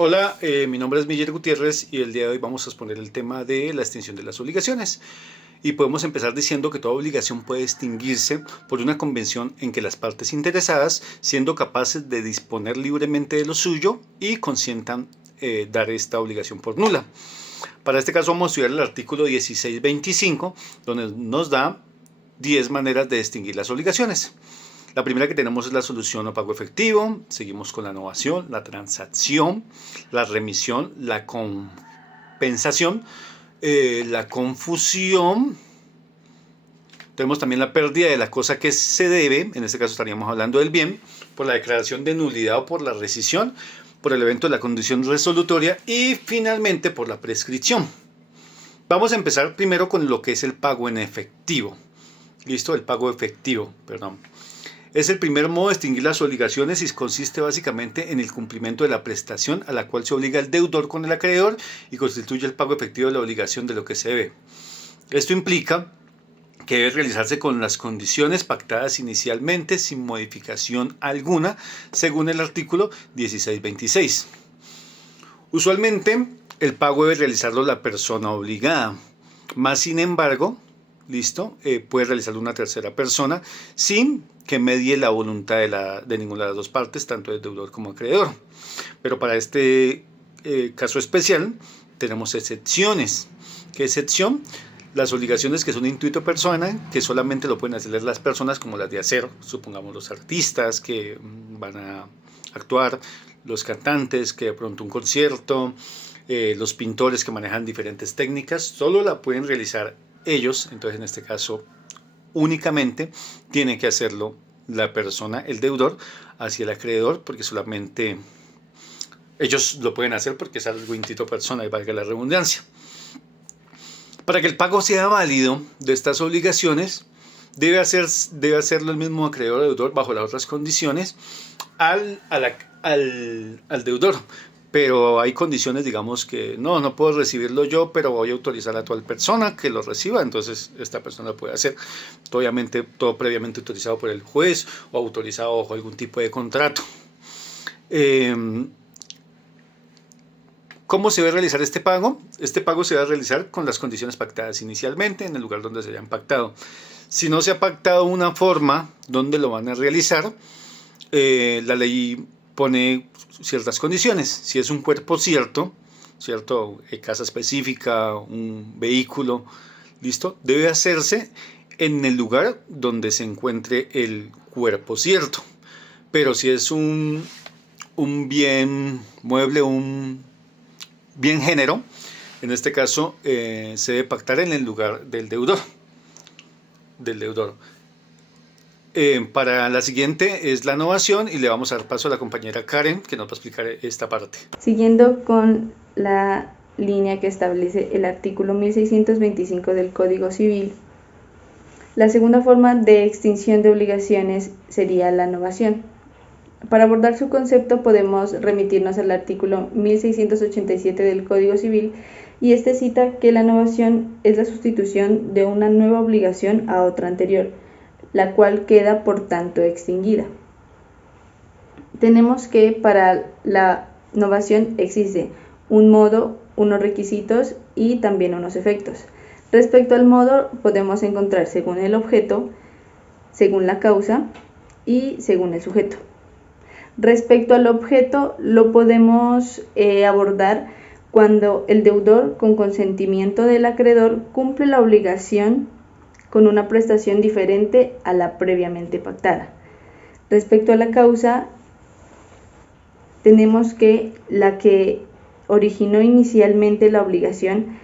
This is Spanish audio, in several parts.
Hola, mi nombre es Miguel Gutiérrez y el día de hoy vamos a exponer el tema de la extinción de las obligaciones. Y podemos empezar diciendo que toda obligación puede extinguirse por una convención en que las partes interesadas, siendo capaces de disponer libremente de lo suyo y consientan dar esta obligación por nula. Para este caso vamos a estudiar el artículo 1625, donde nos da 10 maneras de extinguir las obligaciones. La primera que tenemos es la solución o pago efectivo, seguimos con la novación, la transacción, la remisión, la compensación, la confusión. Tenemos también la pérdida de la cosa que se debe, en este caso estaríamos hablando del bien, por la declaración de nulidad o por la rescisión, por el evento de la condición resolutoria y finalmente por la prescripción. Vamos a empezar primero con lo que es el pago en efectivo. ¿Listo? El pago efectivo, perdón. Es el primer modo de extinguir las obligaciones y consiste básicamente en el cumplimiento de la prestación a la cual se obliga el deudor con el acreedor y constituye el pago efectivo de la obligación de lo que se debe. Esto implica que debe realizarse con las condiciones pactadas inicialmente sin modificación alguna según el artículo 1626. Usualmente el pago debe realizarlo la persona obligada, más sin embargo, puede realizarlo una tercera persona sin que medie la voluntad de ninguna de las dos partes, tanto del deudor como acreedor. Pero para este caso especial tenemos excepciones. ¿Qué excepción? Las obligaciones que son intuito persona, que solamente lo pueden hacer las personas como las de hacer, supongamos los artistas que van a actuar, los cantantes que de pronto un concierto, los pintores que manejan diferentes técnicas, solo la pueden realizar ellos. Entonces en este caso únicamente tiene que hacerlo la persona, el deudor, hacia el acreedor, porque solamente ellos lo pueden hacer porque es algo intuito persona y valga la redundancia. Para que el pago sea válido de estas obligaciones, debe hacerlo el mismo acreedor o deudor bajo las otras condiciones al deudor. Pero hay condiciones, digamos, que no puedo recibirlo yo, pero voy a autorizar a tal persona que lo reciba, entonces esta persona lo puede hacer. Obviamente, todo previamente autorizado por el juez o autorizado bajo algún tipo de contrato. ¿Cómo se debe realizar este pago? Este pago se va a realizar con las condiciones pactadas inicialmente en el lugar donde se hayan pactado. Si no se ha pactado una forma donde lo van a realizar, la ley pone ciertas condiciones. Si es un cuerpo cierto, casa específica, un vehículo, ¿listo? Debe hacerse en el lugar donde se encuentre el cuerpo cierto. Pero si es un bien mueble, un bien género, en este caso se debe pactar en el lugar del deudor. Para la siguiente es la novación y le vamos a dar paso a la compañera Karen, que nos va a explicar esta parte. Siguiendo con la línea que establece el artículo 1625 del Código Civil, la segunda forma de extinción de obligaciones sería la novación. Para abordar su concepto podemos remitirnos al artículo 1687 del Código Civil, y este cita que la novación es la sustitución de una nueva obligación a otra anterior, la cual queda por tanto extinguida. Tenemos que para la novación existe un modo, unos requisitos y también unos efectos. Respecto al modo podemos encontrar según el objeto, según la causa y según el sujeto. Respecto al objeto lo podemos abordar cuando el deudor, con consentimiento del acreedor, cumple la obligación con una prestación diferente a la previamente pactada. Respecto a la causa, tenemos que la que originó inicialmente la obligación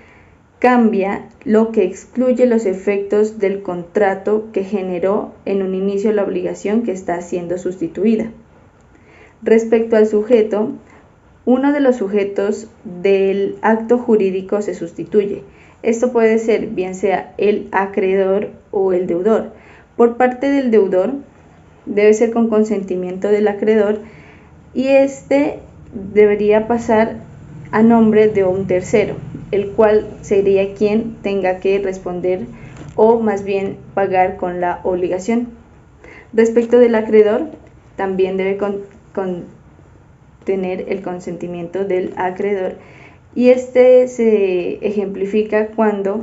cambia, lo que excluye los efectos del contrato que generó en un inicio la obligación que está siendo sustituida. Respecto al sujeto, uno de los sujetos del acto jurídico se sustituye. Esto puede ser bien sea el acreedor o el deudor. Por parte del deudor debe ser con consentimiento del acreedor y este debería pasar a nombre de un tercero, el cual sería quien tenga que responder o más bien pagar con la obligación. Respecto del acreedor, también debe tener el consentimiento del acreedor, y este se ejemplifica cuando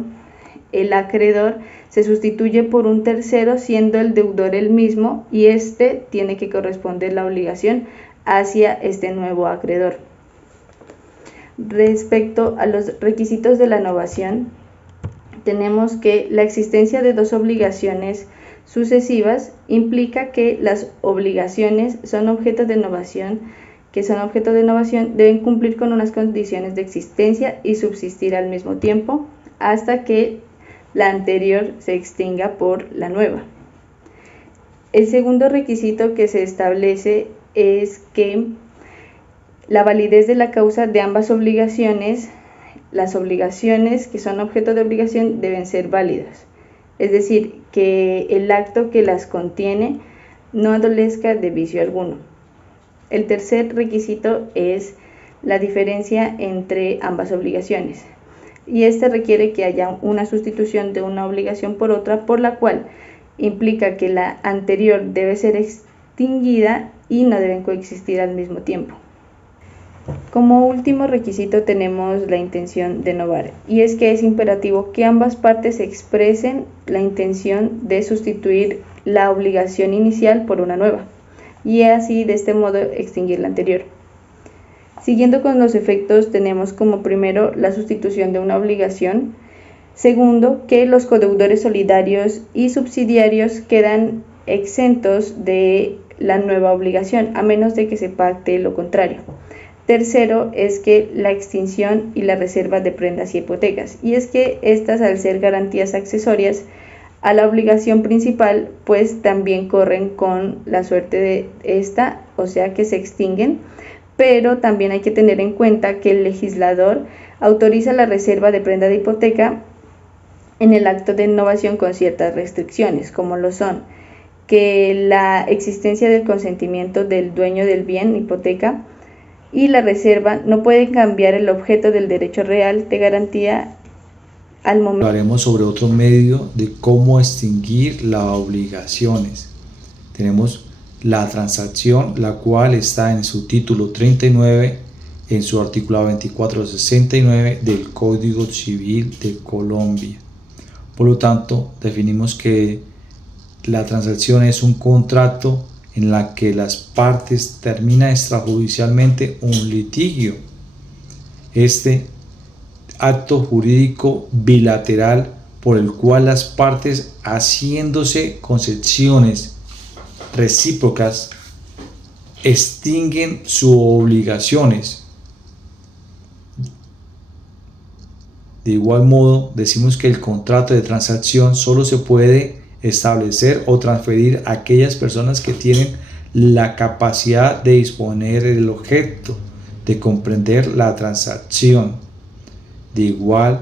el acreedor se sustituye por un tercero, siendo el deudor el mismo, y este tiene que corresponder la obligación hacia este nuevo acreedor. Respecto a los requisitos de la novación, tenemos que la existencia de dos obligaciones sucesivas implica que las obligaciones son objeto de novación, deben cumplir con unas condiciones de existencia y subsistir al mismo tiempo hasta que la anterior se extinga por la nueva. El segundo requisito que se establece es que la validez de la causa de ambas obligaciones, las obligaciones que son objeto de obligación deben ser válidas, es decir, que el acto que las contiene no adolezca de vicio alguno. El tercer requisito es la diferencia entre ambas obligaciones, y este requiere que haya una sustitución de una obligación por otra, por la cual implica que la anterior debe ser extinguida y no deben coexistir al mismo tiempo. Como último requisito tenemos la intención de novar, y es que es imperativo que ambas partes expresen la intención de sustituir la obligación inicial por una nueva, y así de este modo extinguir la anterior. Siguiendo con los efectos, tenemos como primero la sustitución de una obligación. Segundo, que los codeudores solidarios y subsidiarios quedan exentos de la nueva obligación, a menos de que se pacte lo contrario. Tercero, es que la extinción y la reserva de prendas y hipotecas, y es que estas, al ser garantías accesorias a la obligación principal, pues también corren con la suerte de esta, o sea que se extinguen, pero también hay que tener en cuenta que el legislador autoriza la reserva de prenda de hipoteca en el acto de novación con ciertas restricciones, como lo son que la existencia del consentimiento del dueño del bien hipoteca y la reserva no pueden cambiar el objeto del derecho real de garantía al momento. Hablaremos sobre otro medio de cómo extinguir las obligaciones. Tenemos la transacción, la cual está en su título 39, en su artículo 2469 del Código Civil de Colombia. Por lo tanto, definimos que la transacción es un contrato en la que las partes terminan extrajudicialmente un litigio. Este acto jurídico bilateral por el cual las partes, haciéndose concesiones recíprocas, extinguen sus obligaciones. De igual modo, decimos que el contrato de transacción solo se puede establecer o transferir a aquellas personas que tienen la capacidad de disponer del objeto, de comprender la transacción. De igual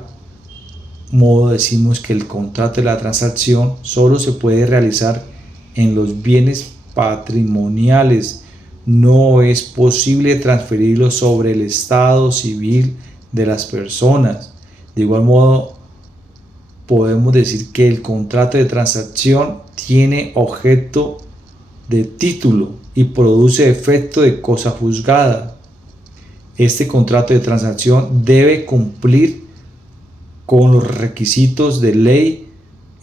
modo, decimos que el contrato de la transacción solo se puede realizar en los bienes patrimoniales. No es posible transferirlo sobre el estado civil de las personas. De igual modo, podemos decir que el contrato de transacción tiene objeto de título y produce efecto de cosa juzgada. Este contrato de transacción debe cumplir con los requisitos de ley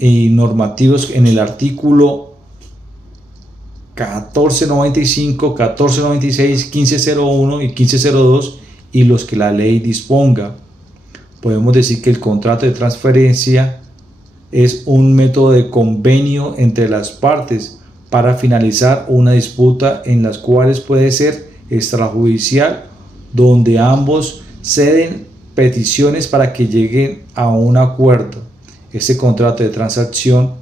y normativos en el artículo 1495, 1496, 1501 y 1502 y los que la ley disponga. Podemos decir que el contrato de transferencia es un método de convenio entre las partes para finalizar una disputa en las cuales puede ser extrajudicial, donde ambos ceden peticiones para que lleguen a un acuerdo. Este contrato de transacción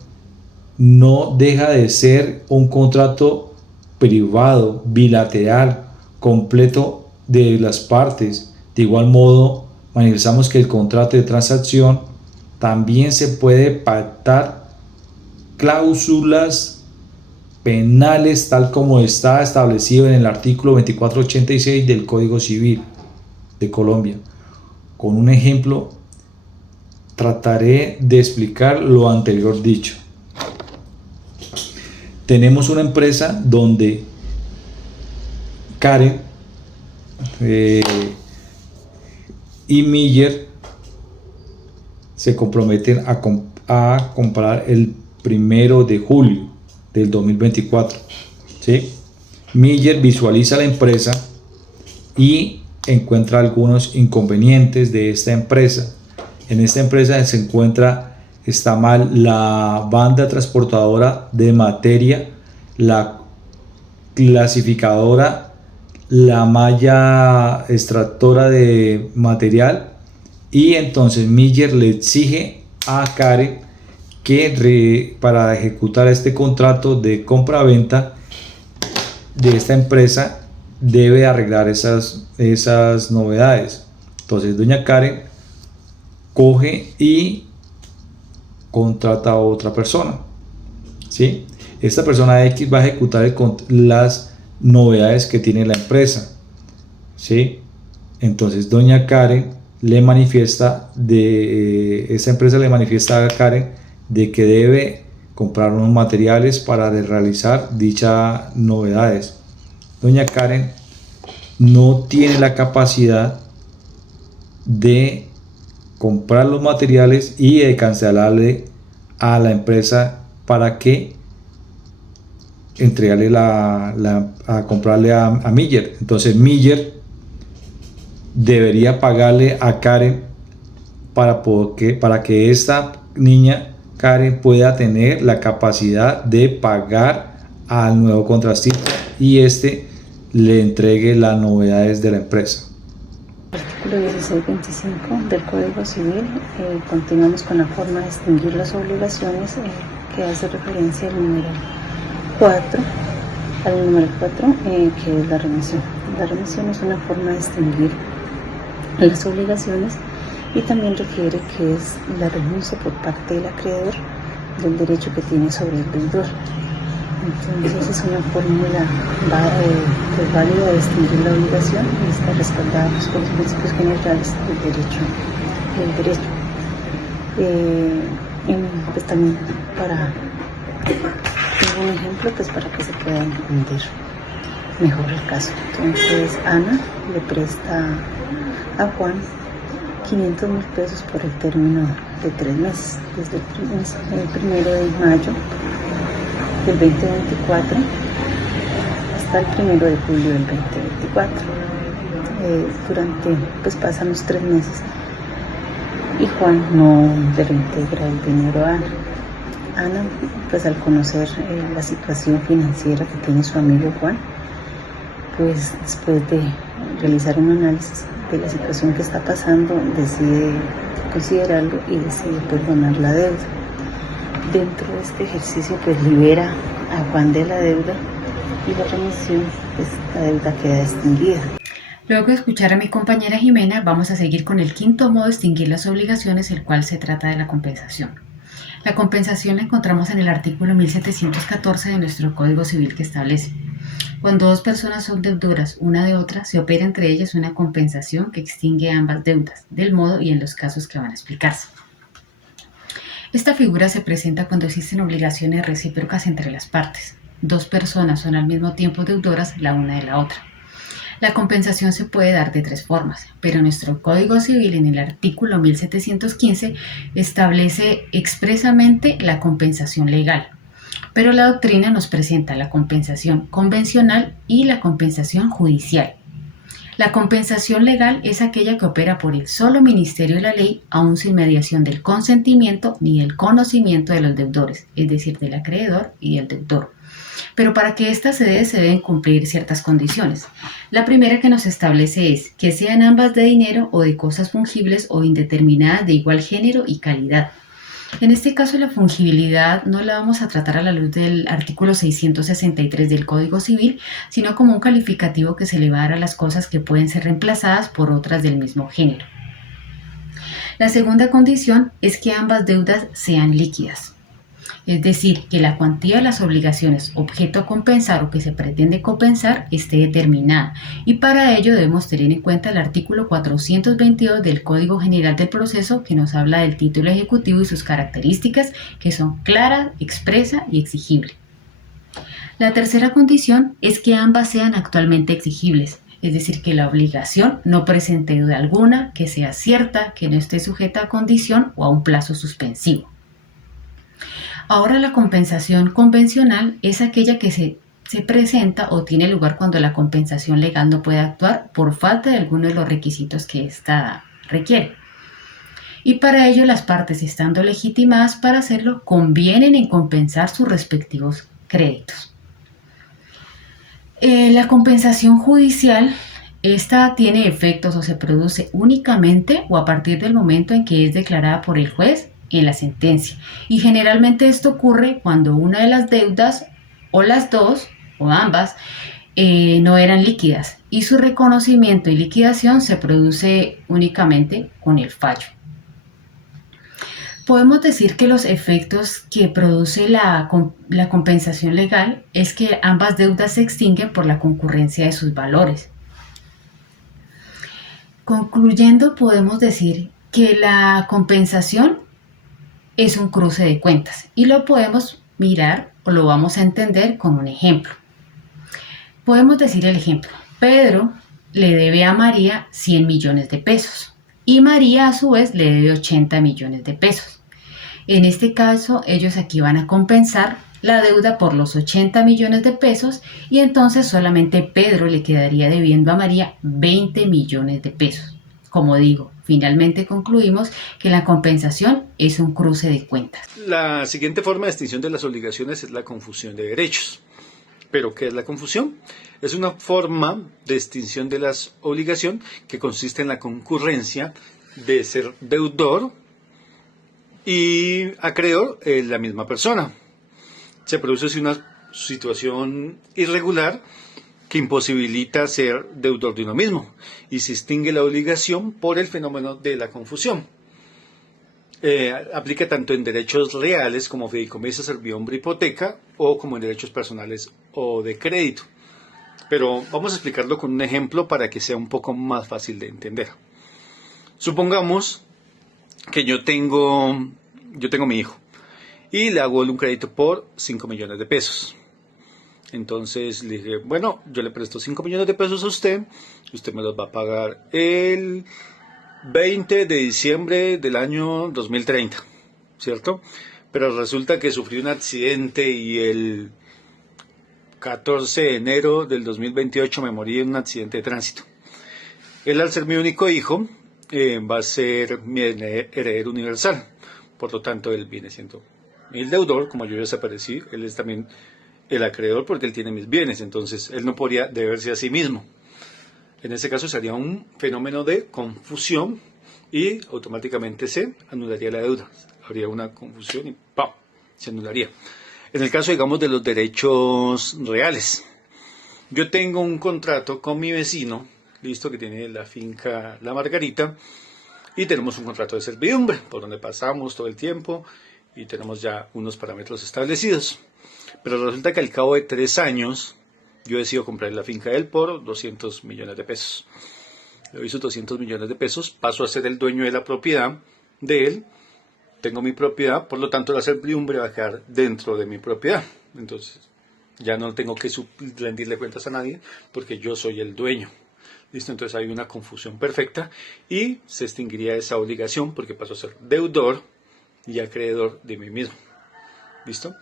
no deja de ser un contrato privado, bilateral, completo de las partes. De igual modo, manifestamos que el contrato de transacción también se puede pactar cláusulas penales, tal como está establecido en el artículo 2486 del Código Civil de Colombia. Con un ejemplo, trataré de explicar lo anterior dicho. Tenemos una empresa donde Karen y Miller se comprometen a comprar el 1 de julio del 2024. ¿Sí? Miller visualiza la empresa y encuentra algunos inconvenientes de esta empresa. En esta empresa está mal la banda transportadora de materia, la clasificadora, la malla extractora de material, y entonces Miller le exige a Karen que para ejecutar este contrato de compra-venta de esta empresa debe arreglar esas novedades. Entonces doña Karen coge y contrata a otra persona, ¿sí? Esta persona X va a ejecutar las novedades que tiene la empresa, ¿sí? Entonces doña Karen esta empresa le manifiesta a Karen de que debe comprar unos materiales para realizar dichas novedades. Doña Karen no tiene la capacidad de comprar los materiales y de cancelarle a la empresa para que entregarle a comprarle a Miller. Entonces Miller debería pagarle a Karen para que esta niña Karen pueda tener la capacidad de pagar al nuevo contratista y le entregue las novedades de la empresa. Artículo 1625 del Código Civil. Continuamos con la forma de extinguir las obligaciones que hace referencia al número 4, que es la remisión. La remisión es una forma de extinguir las obligaciones y también refiere que es la renuncia por parte del acreedor del derecho que tiene sobre el deudor. Entonces es una fórmula válida de extinguir la obligación y está respaldada por los principios generales del derecho. Pues también tengo un ejemplo pues para que se pueda entender mejor el caso. Entonces Ana le presta a Juan 500.000 pesos por el término de 3 meses, desde el 1 de mayo del 2024 hasta el 1 de julio del 2024. Pasan los 3 meses y Juan no le reintegra el dinero a Ana. Ana, pues al conocer la situación financiera que tiene su amigo Juan, pues después de realizar un análisis de la situación que está pasando, decide considerarlo y decide perdonar la deuda. Dentro de este ejercicio pues libera a Juan de la deuda y la remisión, pues la deuda queda extinguida. Luego de escuchar a mi compañera Jimena, vamos a seguir con el quinto modo de extinguir las obligaciones, el cual se trata de la compensación. La compensación la encontramos en el artículo 1714 de nuestro Código Civil, que establece: cuando dos personas son deudoras una de otra, se opera entre ellas una compensación que extingue ambas deudas, del modo y en los casos que van a explicarse. Esta figura se presenta cuando existen obligaciones recíprocas entre las partes. Dos personas son al mismo tiempo deudoras la una de la otra. La compensación se puede dar de 3 formas, pero nuestro Código Civil en el artículo 1715 establece expresamente la compensación legal, pero la doctrina nos presenta la compensación convencional y la compensación judicial. La compensación legal es aquella que opera por el solo ministerio de la ley, aun sin mediación del consentimiento ni del conocimiento de los deudores, es decir, del acreedor y del deudor. Pero para que ésta se deben cumplir ciertas condiciones. La primera que nos establece es que sean ambas de dinero o de cosas fungibles o indeterminadas de igual género y calidad. En este caso, la fungibilidad no la vamos a tratar a la luz del artículo 663 del Código Civil, sino como un calificativo que se le va a dar a las cosas que pueden ser reemplazadas por otras del mismo género. La segunda condición es que ambas deudas sean líquidas. Es decir, que la cuantía de las obligaciones objeto a compensar o que se pretende compensar esté determinada, y para ello debemos tener en cuenta el artículo 422 del Código General del Proceso, que nos habla del título ejecutivo y sus características, que son clara, expresa y exigible. La tercera condición es que ambas sean actualmente exigibles, es decir, que la obligación no presente deuda alguna, que sea cierta, que no esté sujeta a condición o a un plazo suspensivo. Ahora la compensación convencional es aquella que se presenta o tiene lugar cuando la compensación legal no puede actuar por falta de alguno de los requisitos que ésta requiere. Y para ello las partes, estando legitimadas para hacerlo, convienen en compensar sus respectivos créditos. La compensación judicial, esta tiene efectos o se produce únicamente o a partir del momento en que es declarada por el juez en la sentencia. Y generalmente esto ocurre cuando una de las deudas o las dos o ambas no eran líquidas y su reconocimiento y liquidación se produce únicamente con el fallo. Podemos decir que los efectos que produce la compensación legal es que ambas deudas se extinguen por la concurrencia de sus valores. Concluyendo, podemos decir que la compensación es un cruce de cuentas y lo podemos mirar o lo vamos a entender con un ejemplo. Podemos decir el ejemplo: Pedro le debe a María 100 millones de pesos y María a su vez le debe 80 millones de pesos. En este caso, ellos aquí van a compensar la deuda por los 80 millones de pesos y entonces solamente Pedro le quedaría debiendo a María 20 millones de pesos. Como digo, finalmente concluimos que la compensación es un cruce de cuentas. La siguiente forma de extinción de las obligaciones es la confusión de derechos. ¿Pero qué es la confusión? Es una forma de extinción de las obligaciones que consiste en la concurrencia de ser deudor y acreedor en la misma persona. Se produce así una situación irregular que imposibilita ser deudor de uno mismo y se extingue la obligación por el fenómeno de la confusión. Aplica tanto en derechos reales como fideicomiso, servidumbre, hipoteca o como en derechos personales o de crédito. Pero vamos a explicarlo con un ejemplo para que sea un poco más fácil de entender. Supongamos que yo tengo mi hijo y le hago un crédito por 5 millones de pesos. Entonces le dije, bueno, yo le presto 5 millones de pesos a usted me los va a pagar el 20 de diciembre del año 2030, ¿cierto? Pero resulta que sufrí un accidente y el 14 de enero del 2028 me morí en un accidente de tránsito. Él, al ser mi único hijo, va a ser mi heredero universal. Por lo tanto, él viene siendo el deudor, como yo desaparecí, él es también el acreedor porque él tiene mis bienes, entonces él no podría deberse a sí mismo. En ese caso sería un fenómeno de confusión y automáticamente se anularía la deuda. Habría una confusión y ¡pam!, se anularía. En el caso, digamos, de los derechos reales, yo tengo un contrato con mi vecino, listo, que tiene la finca La Margarita, y tenemos un contrato de servidumbre, por donde pasamos todo el tiempo, y tenemos ya unos parámetros establecidos. Pero resulta que al cabo de 3 años, yo decido comprar la finca de él por 200 millones de pesos. Le doy sus 200 millones de pesos, paso a ser el dueño de la propiedad de él, tengo mi propiedad, por lo tanto la servidumbre va a quedar dentro de mi propiedad. Entonces ya no tengo que rendirle cuentas a nadie porque yo soy el dueño. ¿Listo? Entonces hay una confusión perfecta y se extinguiría esa obligación porque paso a ser deudor y acreedor de mí mismo. ¿Listo?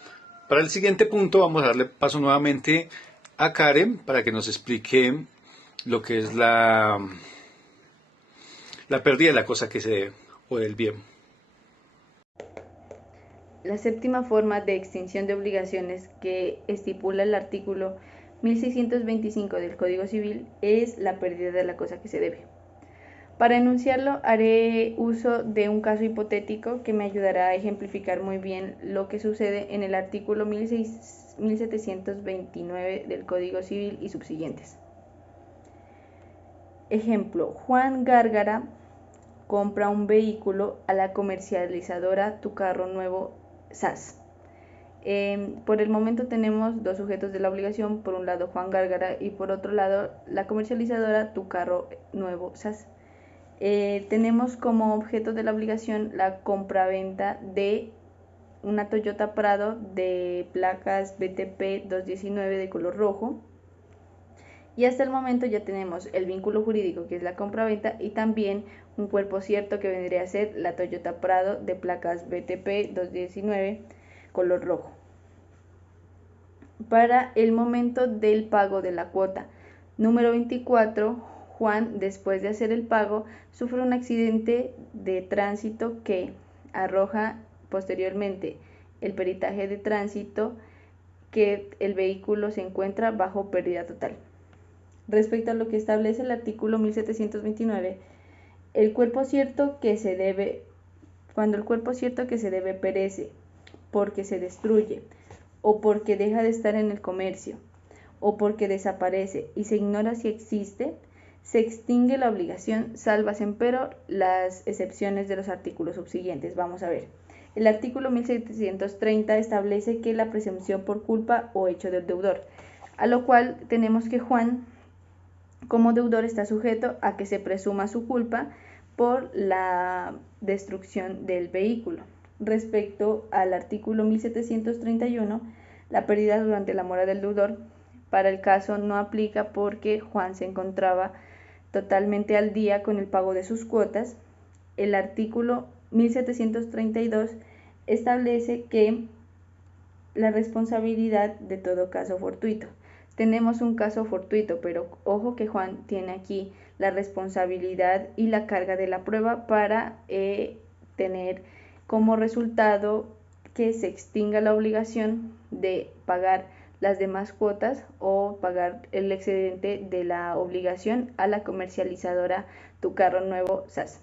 Para el siguiente punto vamos a darle paso nuevamente a Karen para que nos explique lo que es la pérdida de la cosa que se debe o del bien. La séptima forma de extinción de obligaciones que estipula el artículo 1625 del Código Civil es la pérdida de la cosa que se debe. Para enunciarlo haré uso de un caso hipotético que me ayudará a ejemplificar muy bien lo que sucede en el artículo 1729 del Código Civil y subsiguientes. Ejemplo: Juan Gárgara compra un vehículo a la comercializadora Tu Carro Nuevo SAS. Por el momento tenemos dos sujetos de la obligación, por un lado Juan Gárgara y por otro lado la comercializadora Tu Carro Nuevo SAS. Tenemos como objeto de la obligación la compraventa de una Toyota Prado de placas BTP 219 de color rojo, Y hasta el momento ya tenemos el vínculo jurídico, que es la compraventa, y también un cuerpo cierto que vendría a ser la Toyota Prado de placas BTP 219 color rojo. Para el momento del pago de la cuota número 24, Juan, después de hacer el pago, sufre un accidente de tránsito que arroja posteriormente el peritaje de tránsito que el vehículo se encuentra bajo pérdida total. Respecto a lo que establece el artículo 1729, cuando el cuerpo cierto que se debe perece, porque se destruye, o porque deja de estar en el comercio, o porque desaparece y se ignora si existe, se extingue la obligación, salvas empero las excepciones de los artículos subsiguientes. Vamos a ver. El artículo 1730 establece que la presunción por culpa o hecho del deudor, a lo cual tenemos que Juan, como deudor, está sujeto a que se presuma su culpa por la destrucción del vehículo. Respecto al artículo 1731, la pérdida durante la mora del deudor para el caso no aplica porque Juan se encontraba totalmente al día con el pago de sus cuotas. El artículo 1732 establece que la responsabilidad de todo caso fortuito. Tenemos un caso fortuito, pero ojo que Juan tiene aquí la responsabilidad y la carga de la prueba para tener como resultado que se extinga la obligación de pagar las demás cuotas o pagar el excedente de la obligación a la comercializadora Tu Carro Nuevo SAS.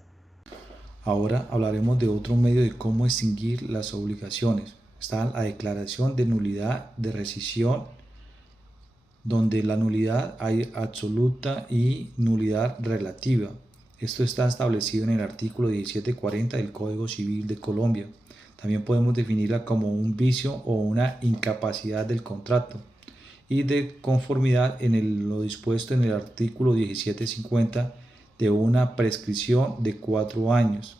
Ahora hablaremos de otro medio de cómo extinguir las obligaciones. Está la declaración de nulidad de rescisión, donde la nulidad hay absoluta y nulidad relativa. Esto está establecido en el artículo 1740 del Código Civil de Colombia. También podemos definirla como un vicio o una incapacidad del contrato y de conformidad lo dispuesto en el artículo 1750 de una prescripción de 4 años.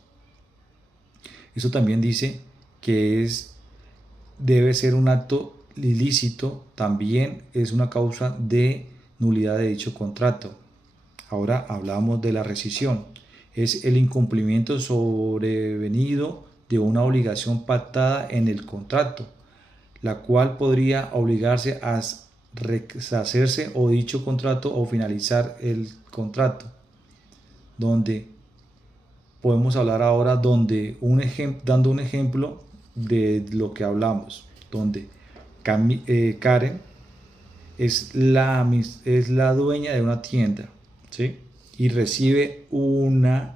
Eso también dice que debe ser un acto ilícito, también es una causa de nulidad de dicho contrato. Ahora hablamos de la rescisión. Es el incumplimiento sobrevenido de una obligación pactada en el contrato, la cual podría obligarse a deshacerse o dicho contrato o finalizar el contrato. Donde podemos hablar ahora dando un ejemplo de lo que hablamos, donde Karen es la dueña de una tienda, ¿sí? Y recibe una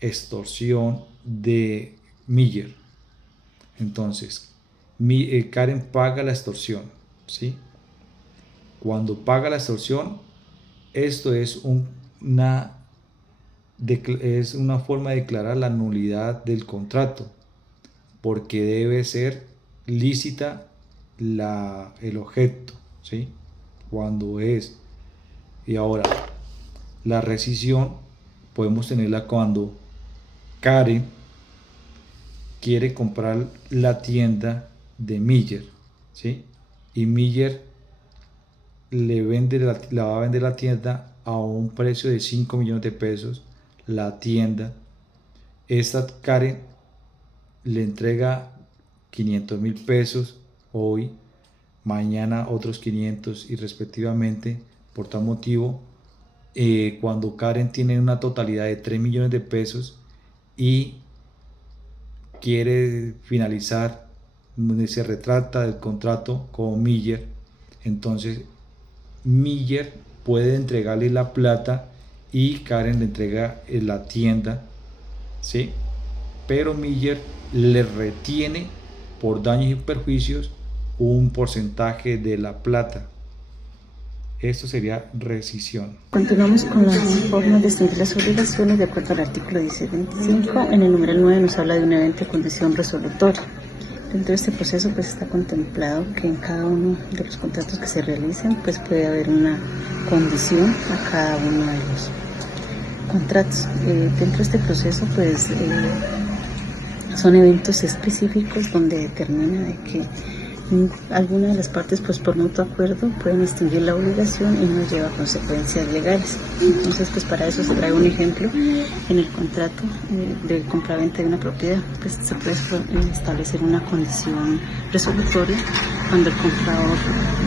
extorsión de Miller. Entonces Karen paga la extorsión, ¿sí? Cuando paga la extorsión, esto es una forma de declarar la nulidad del contrato, porque debe ser lícita el objeto, ¿sí? Cuando es. Y ahora la rescisión podemos tenerla cuando Karen quiere comprar la tienda de Miller, ¿sí? Y Miller la va a vender la tienda a un precio de 5 millones de pesos. La tienda, esta Karen le entrega 500,000 pesos hoy, mañana otros 500 y respectivamente. Por tal motivo, cuando Karen tiene una totalidad de 3 millones de pesos y quiere finalizar, se retracta del contrato con Miller, entonces Miller puede entregarle la plata y Karen le entrega la tienda, ¿sí? Pero Miller le retiene por daños y perjuicios un porcentaje de la plata. Esto sería rescisión. Continuamos con las formas de extinguir las obligaciones de acuerdo al artículo 1625. En el numeral 9 nos habla de un evento de condición resolutoria. Dentro de este proceso pues está contemplado que en cada uno de los contratos que se realicen pues puede haber una condición a cada uno de los contratos. Dentro de este proceso pues son eventos específicos donde determina de que Alguna de las partes, pues por mutuo acuerdo, pueden extinguir la obligación y no lleva consecuencias legales. Entonces, pues para eso se trae un ejemplo en el contrato de compraventa de una propiedad. Pues se puede establecer una condición resolutoria cuando el comprador,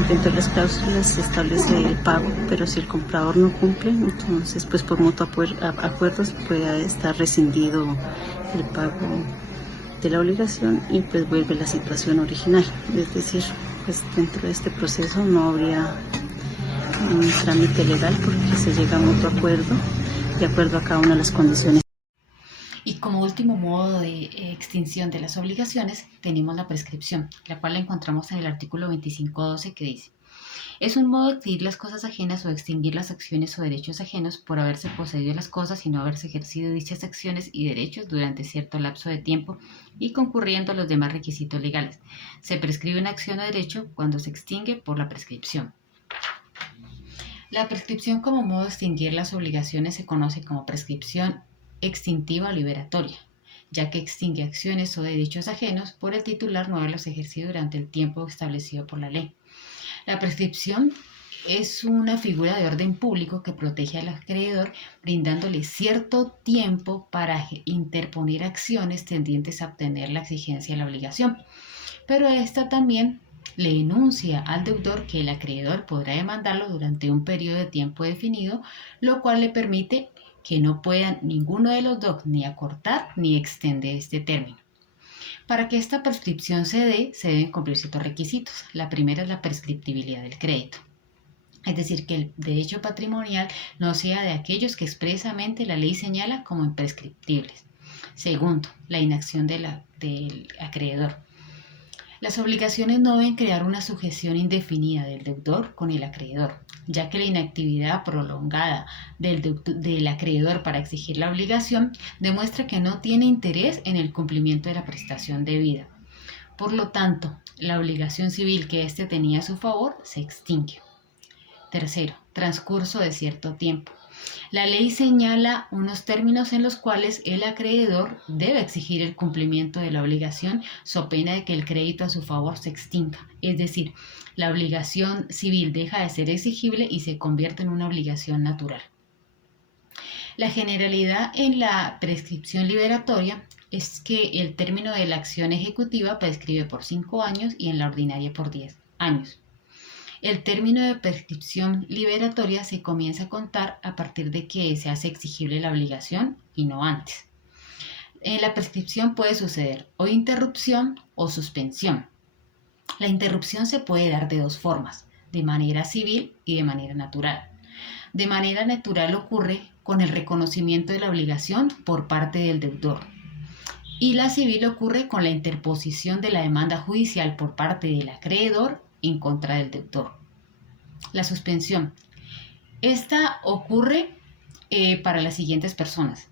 dentro de las cláusulas, se establece el pago, pero si el comprador no cumple, entonces pues por mutuo acuerdo puede estar rescindido el pago de la obligación y pues vuelve la situación original. Es decir, pues dentro de este proceso no habría un trámite legal porque se llega a mutuo acuerdo, de acuerdo a cada una de las condiciones. Y como último modo de extinción de las obligaciones, tenemos la prescripción, la cual la encontramos en el artículo 25.12, que dice: es un modo de adquirir las cosas ajenas o extinguir las acciones o derechos ajenos por haberse poseído las cosas y no haberse ejercido dichas acciones y derechos durante cierto lapso de tiempo y concurriendo a los demás requisitos legales. Se prescribe una acción o derecho cuando se extingue por la prescripción. La prescripción como modo de extinguir las obligaciones se conoce como prescripción extintiva o liberatoria, ya que extingue acciones o derechos ajenos por el titular no haberlos ejercido durante el tiempo establecido por la ley. La prescripción es una figura de orden público que protege al acreedor brindándole cierto tiempo para interponer acciones tendientes a obtener la exigencia de la obligación, pero esta también le enuncia al deudor que el acreedor podrá demandarlo durante un periodo de tiempo definido, lo cual le permite que no puedan ninguno de los dos ni acortar ni extender este término. Para que esta prescripción se dé, se deben cumplir ciertos requisitos. La primera es la prescriptibilidad del crédito, es decir, que el derecho patrimonial no sea de aquellos que expresamente la ley señala como imprescriptibles. Segundo, la inacción del acreedor. Las obligaciones no deben crear una sujeción indefinida del deudor con el acreedor, ya que la inactividad prolongada del acreedor para exigir la obligación demuestra que no tiene interés en el cumplimiento de la prestación debida. Por lo tanto, la obligación civil que éste tenía a su favor se extingue. Tercero, transcurso de cierto tiempo. La ley señala unos términos en los cuales el acreedor debe exigir el cumplimiento de la obligación so pena de que el crédito a su favor se extinga. Es decir, la obligación civil deja de ser exigible y se convierte en una obligación natural. La generalidad en la prescripción liberatoria es que el término de la acción ejecutiva prescribe por 5 años y en la ordinaria por 10 años. El término de prescripción liberatoria se comienza a contar a partir de que se hace exigible la obligación y no antes. En la prescripción puede suceder o interrupción o suspensión. La interrupción se puede dar de dos formas, de manera civil y de manera natural. De manera natural ocurre con el reconocimiento de la obligación por parte del deudor. Y la civil ocurre con la interposición de la demanda judicial por parte del acreedor en contra del deudor. La suspensión. Esta ocurre para las siguientes personas.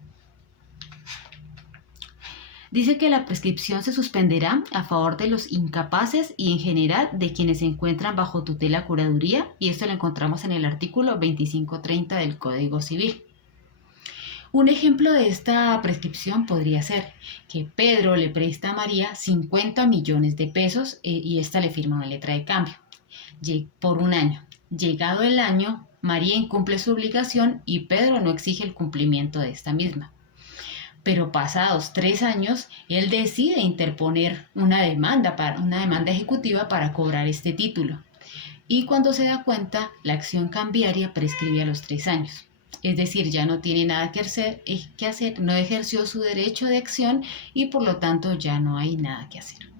Dice que la prescripción se suspenderá a favor de los incapaces y en general de quienes se encuentran bajo tutela curaduría, y esto lo encontramos en el artículo 2530 del Código Civil. Un ejemplo de esta prescripción podría ser que Pedro le presta a María 50 millones de pesos y ésta le firma una letra de cambio por un año. Llegado el año, María incumple su obligación y Pedro no exige el cumplimiento de esta misma. Pero pasados 3 años, él decide interponer una demanda ejecutiva para cobrar este título. Y cuando se da cuenta, la acción cambiaria prescribe a los 3 años. Es decir, ya no tiene nada que hacer, no ejerció su derecho de acción y por lo tanto ya no hay nada que hacer.